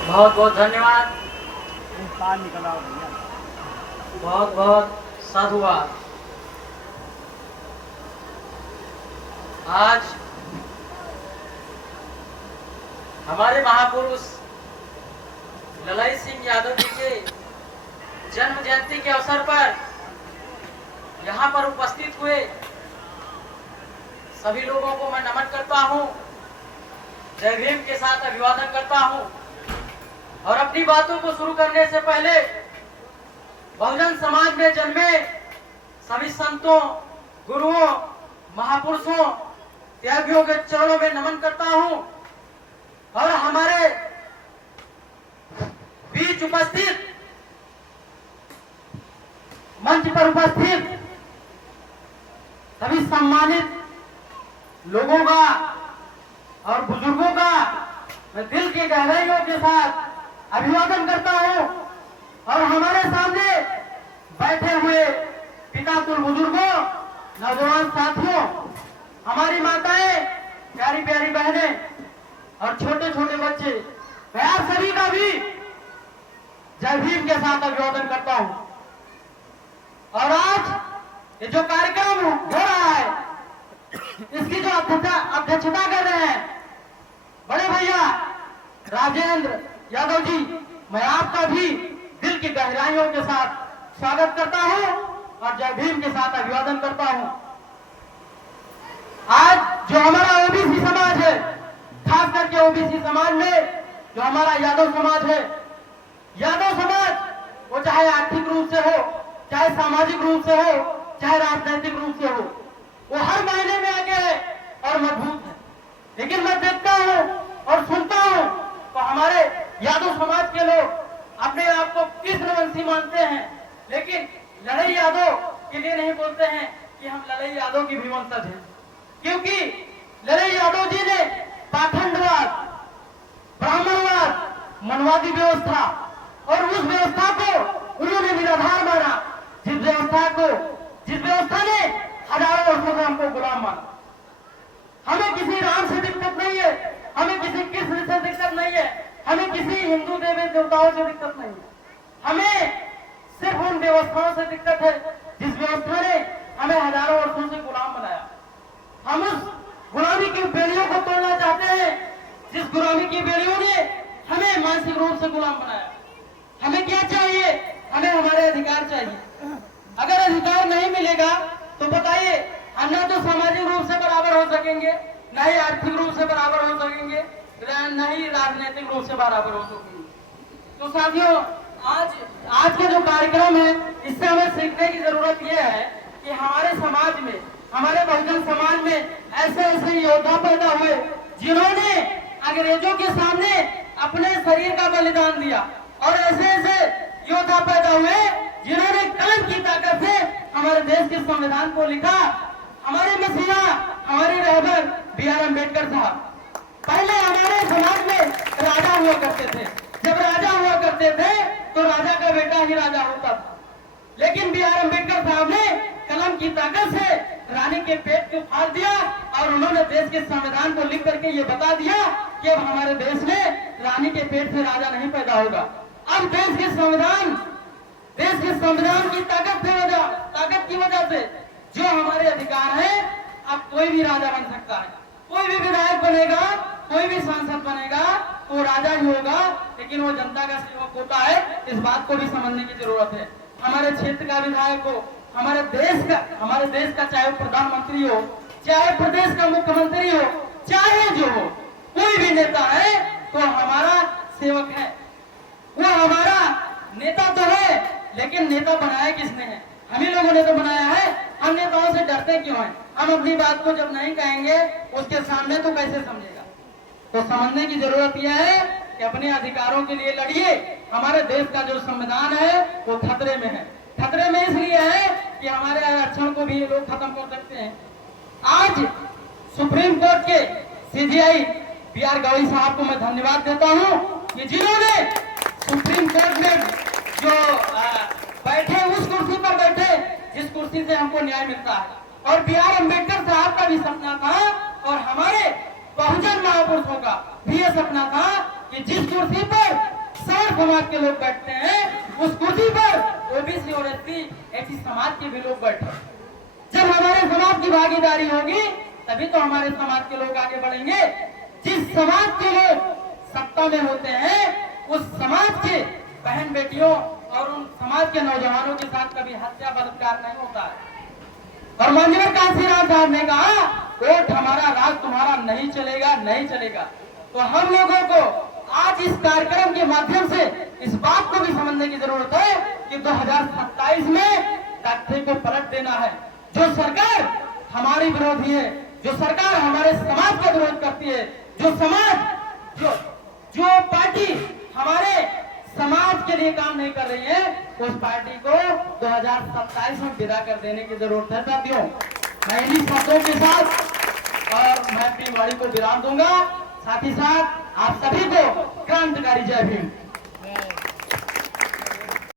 बहुत बहुत धन्यवाद। निकला भैया। बहुत बहुत साधुवाद। आज हमारे महापुरुष ललाई सिंह यादव जी के जन्म जयंती के अवसर पर यहाँ पर उपस्थित हुए सभी लोगों को मैं नमन करता हूँ, जय भीम के साथ अभिवादन करता हूँ। और अपनी बातों को शुरू करने से पहले बहुजन समाज में जन्मे सभी संतों, गुरुओं, महापुरुषों, त्यागियों के चरणों में नमन करता हूँ और हमारे बीच उपस्थित, मंच पर उपस्थित सभी सम्मानित लोगों का और बुजुर्गों का मैं दिल की गहराइयों के साथ अभिवादन करता हूं। और हमारे सामने बैठे हुए पिता तुल बुजुर्गों, नौजवान साथियों, हमारी माताएं, प्यारी प्यारी बहनें और छोटे छोटे बच्चे, मैं आप सभी का भी जय भीम के साथ अभिवादन करता हूं। और आज ये जो कार्यक्रम हो रहा है, इसकी जो अध्यक्षता कर रहे हैं बड़े भैया राजेंद्र यादव जी, मैं आपका भी दिल की गहराइयों के साथ स्वागत करता हूं और जय भीम के साथ अभिवादन करता हूं। आज जो हमारा ओबीसी समाज है, खास करके ओबीसी समाज में जो हमारा यादव समाज है, यादव समाज वो चाहे आर्थिक रूप से हो, चाहे सामाजिक रूप से हो, चाहे राजनीतिक रूप से हो, वो हर महीने में आगे है और मजबूत है। लेकिन मैं देखता हूं और सुनता हूं तो हमारे यादव समाज के लोग अपने आप को कृष्णवंशी मानते हैं, लेकिन लड़ई यादव के लिए नहीं बोलते हैं कि हम लड़ई यादव की भी वंशज हैं, क्योंकि लड़ई यादव जी ने पाखंडवाद, ब्राह्मणवाद, मनवादी व्यवस्था और उस व्यवस्था को उन्होंने निराधार माना, जिस व्यवस्था ने हजारों वर्षों से हमको गुलाम माना। हमें किसी राम से दिक्कत नहीं है, हमें किसी कृष्ण से दिक्कत नहीं है, हमें किसी हिंदू देवी देवताओं से दिक्कत नहीं है, हमें सिर्फ उन व्यवस्थाओं से दिक्कत है जिस व्यवस्था ने हमें हजारों वर्षों से गुलाम बनाया। हम उस गुलामी की बेड़ियों को तोड़ना चाहते हैं जिस गुलामी की बेड़ियों ने हमें मानसिक रूप से गुलाम बनाया। हमें क्या चाहिए? हमें हमारे अधिकार चाहिए। अगर अधिकार नहीं मिलेगा तो बताइए, हम ना तो सामाजिक रूप से बराबर हो सकेंगे, न ही आर्थिक रूप से बराबर हो सकेंगे, न ही राजनीतिक रूप से बराबर हो सकेंगे। तो साथियों, आज का जो कार्यक्रम है, इससे हमें सीखने की जरूरत यह है कि हमारे समाज में, हमारे बहुजन समाज में ऐसे ऐसे योद्धा पैदा हुए जिन्होंने अंग्रेजों के सामने अपने शरीर का बलिदान दिया, और ऐसे ऐसे योद्धा पैदा हुए जिन्होंने कलम की ताकत से हमारे देश के संविधान को लिखा। हमारे मसीहा, हमारे रहबर B.R. अम्बेडकर साहब, पहले हमारे समाज में राजा हुआ करते थे। जब राजा हुआ करते थे तो राजा का बेटा ही राजा होता था, लेकिन B.R. अम्बेडकर साहब ने कलम की ताकत से रानी के पेट को फाड़ दिया और उन्होंने देश के संविधान को लिख करके ये बता दिया कि अब हमारे देश में रानी के पेट से राजा नहीं पैदा होगा। अब देश के संविधान की ताकत की वजह से जो हमारे अधिकार है, अब कोई भी राजा बन सकता है, कोई भी विधायक बनेगा, कोई भी सांसद बनेगा, वो राजा ही होगा, लेकिन वो जनता का सेवक होता है। इस बात को भी समझने की जरूरत है। हमारे क्षेत्र का विधायक हो, हमारे देश का चाहे प्रधानमंत्री हो, चाहे प्रदेश का मुख्यमंत्री हो, चाहे जो हो, कोई भी नेता है तो हमारा सेवक है, वो हमारा नेता तो है, लेकिन नेता बनाया किसने है? हम ही लोगों ने तो बनाया है। हम नेताओं से डरते क्यों हैं? हम अपनी बात को जब नहीं कहेंगे उसके सामने तो कैसे समझेगा? तो समझने की जरूरत यह है कि अपने अधिकारों के लिए लड़िए। हमारे देश का जो संविधान है वो खतरे में है। खतरे में इसलिए है कि हमारे आरक्षण को भी ये लोग खत्म कर सकते हैं। आज सुप्रीम कोर्ट के CJI B.R. गवई साहब को मैं धन्यवाद देता हूं कि जिन्होंने सुप्रीम कोर्ट में जो बैठे, उस कुर्सी पर बैठे जिस कुर्सी से हमको न्याय मिलता है। और B.R. अम्बेडकर साहब का भी सपना था और हमारे बहुजन महापुरुषों का भी ये सपना था कि जिस कुर्सी पर सवर समाज के लोग बैठते हैं उस कुर्सी पर ओबीसी और एससी समाज के भी लोग बैठे। जब हमारे समाज की भागीदारी होगी तभी तो हमारे समाज के लोग आगे बढ़ेंगे। जिस समाज के लोग सत्ता में होते हैं उस समाज के बहन बेटियों और उन समाज के नौजवानों के साथ कभी हत्या बलात्कार नहीं होता है। और माननीय कांशीराम साहब ने कहा वोट हमारा राज तुम्हारा नहीं चलेगा, नहीं चलेगा। तो हम लोगों को आज इस कार्यक्रम के माध्यम से इस बात को भी समझने की जरूरत है कि 2027 में तथ्य को पलट देना है। जो सरकार हमारी विरोधी है, जो सरकार हमारे समाज का विरोध करती है, जो समाज जो पार्टी हमारे समाज के लिए काम नहीं कर रही है, उस पार्टी को 2027 में विदा कर देने की जरूरत है साथियों। मैं इन्हीं शब्दों के साथ और मैं अपनी वाणी को विराम दूंगा। साथ ही साथ आप सभी को क्रांतिकारी जय भीम।